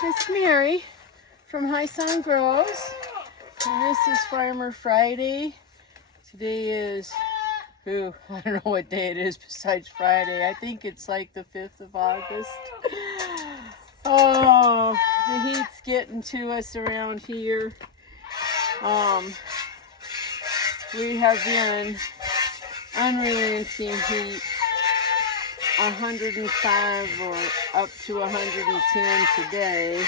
It's Mary from High Sun Grows, and this is Farmer Friday. Today is, I don't know what day it is besides Friday. I think it's like the 5th of August. Oh, the heat's getting to us around here. We have been unrelenting heat, 105 or up to 110 today.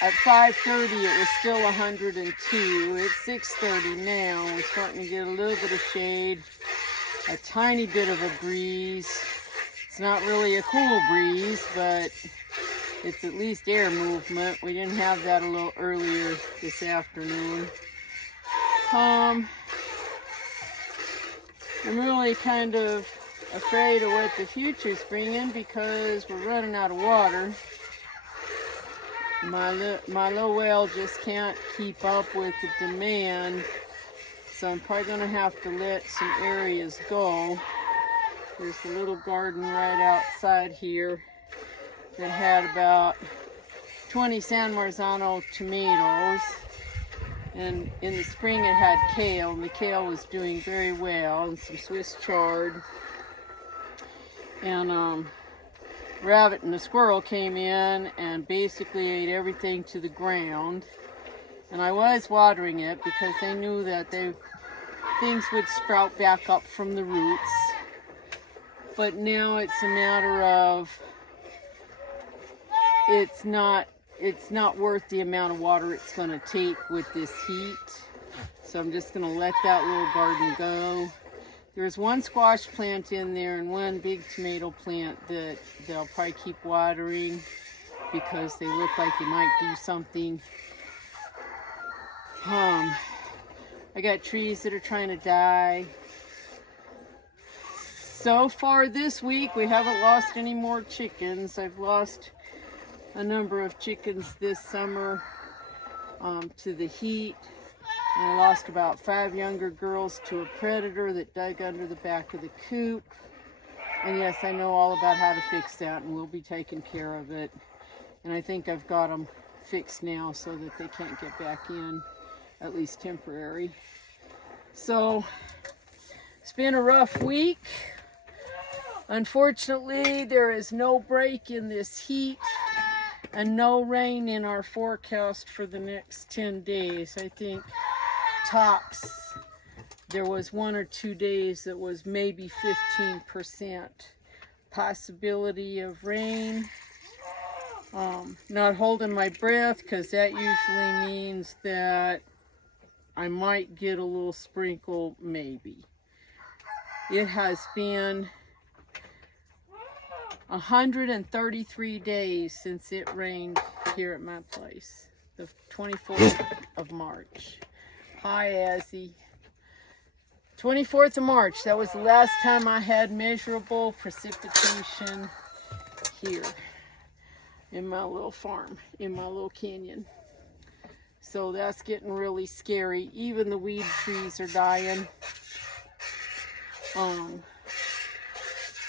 At 5:30 it was still 102. It's 6:30 now. We're starting to get a little bit of shade, a tiny bit of a breeze. It's not really a cool breeze, but it's at least air movement. We didn't have that a little earlier this afternoon. I'm really kind of afraid of what the future's bringing because we're running out of water. My low well just can't keep up with the demand, so I'm probably going to have to let some areas go. There's a little garden right outside here that had about 20 San Marzano tomatoes, and in the spring it had kale, and the kale was doing very well, and some Swiss chard. And rabbit and the squirrel came in and basically ate everything to the ground. And I was watering it because they knew that things would sprout back up from the roots. But now it's a matter of it's not worth the amount of water it's going to take with this heat. So I'm just going to let that little garden go. There's one squash plant in there and one big tomato plant that they'll probably keep watering because they look like they might do something. I got trees that are trying to die. So far this week we haven't lost any more chickens. I've lost a number of chickens this summer to the heat. And I lost about 5 younger girls to a predator that dug under the back of the coop. And yes, I know all about how to fix that, and we'll be taking care of it. And I think I've got them fixed now so that they can't get back in, at least temporary. So it's been a rough week. Unfortunately, there is no break in this heat and no rain in our forecast for the next 10 days. I think tops, there was 1 or 2 days that was maybe 15% possibility of rain. Not holding my breath because that usually means that I might get a little sprinkle, maybe. It has been 133 days since it rained here at my place, the 24th of March. Hi, Azzy. 24th of March, that was the last time I had measurable precipitation here in my little farm, in my little canyon. So that's getting really scary. Even the weed trees are dying.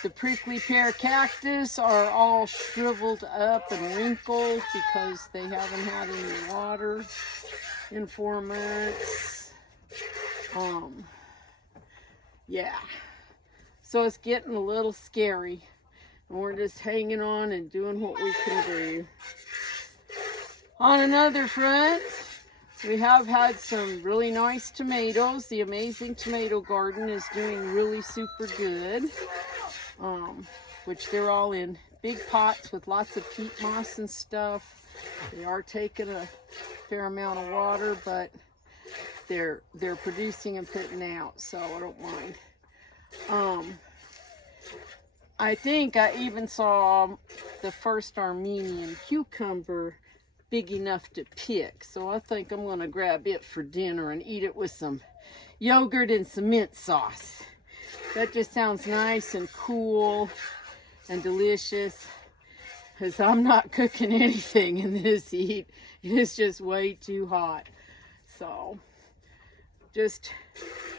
The prickly pear cactus are all shriveled up and wrinkled because they haven't had any water in 4 months. Yeah, so it's getting a little scary, and we're just hanging on and doing what we can do. On another front, we have had some really nice tomatoes. The Amazing Tomato Garden is doing really super good, which they're all in big pots with lots of peat moss and stuff. They are taking a fair amount of water, but they're producing and putting out, so I don't mind. I think I even saw the first Armenian cucumber big enough to pick, so I think I'm going to grab it for dinner and eat it with some yogurt and some mint sauce. That just sounds nice and cool and delicious, because I'm not cooking anything in this heat. It is just way too hot. So just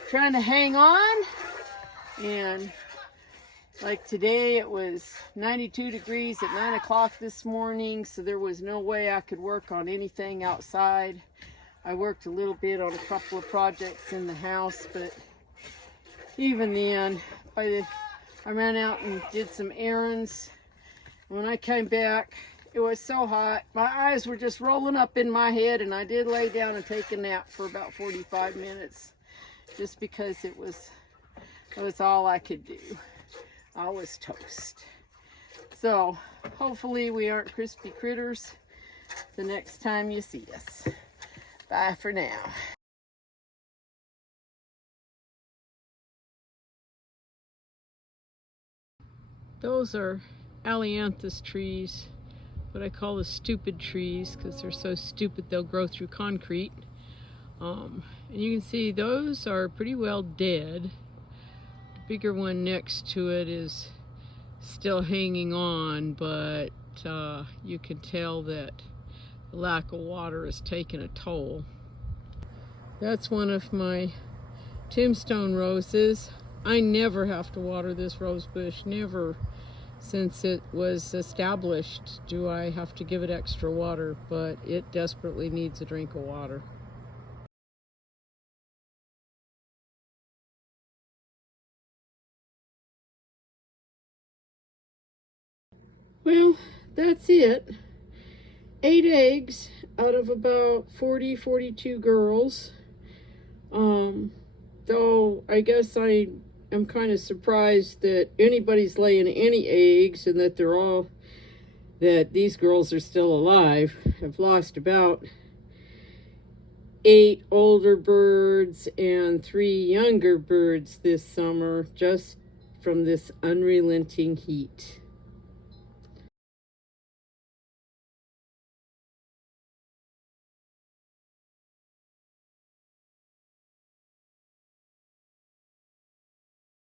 trying to hang on and Like today it was 92 degrees at 9 o'clock this morning, so there was no way I could work on anything outside. I worked a little bit on a couple of projects in the house, but even then, I ran out and did some errands. When I came back, it was so hot. My eyes were just rolling up in my head, and I did lay down and take a nap for about 45 minutes just because it was all I could do. I was toast. So hopefully we aren't crispy critters the next time you see us. Bye for now. Those are ailanthus trees, what I call the stupid trees, because they're so stupid they'll grow through concrete. And you can see those are pretty well dead. The bigger one next to it is still hanging on, but you can tell that the lack of water has taken a toll. That's one of my tombstone roses. I never have to water this rose bush, never. Since it was established, do I have to give it extra water, but it desperately needs a drink of water. Well, that's it. 8 eggs out of about 42 girls. Though I guess I am kind of surprised that anybody's laying any eggs and that these girls are still alive. I've lost about 8 older birds and 3 younger birds this summer just from this unrelenting heat.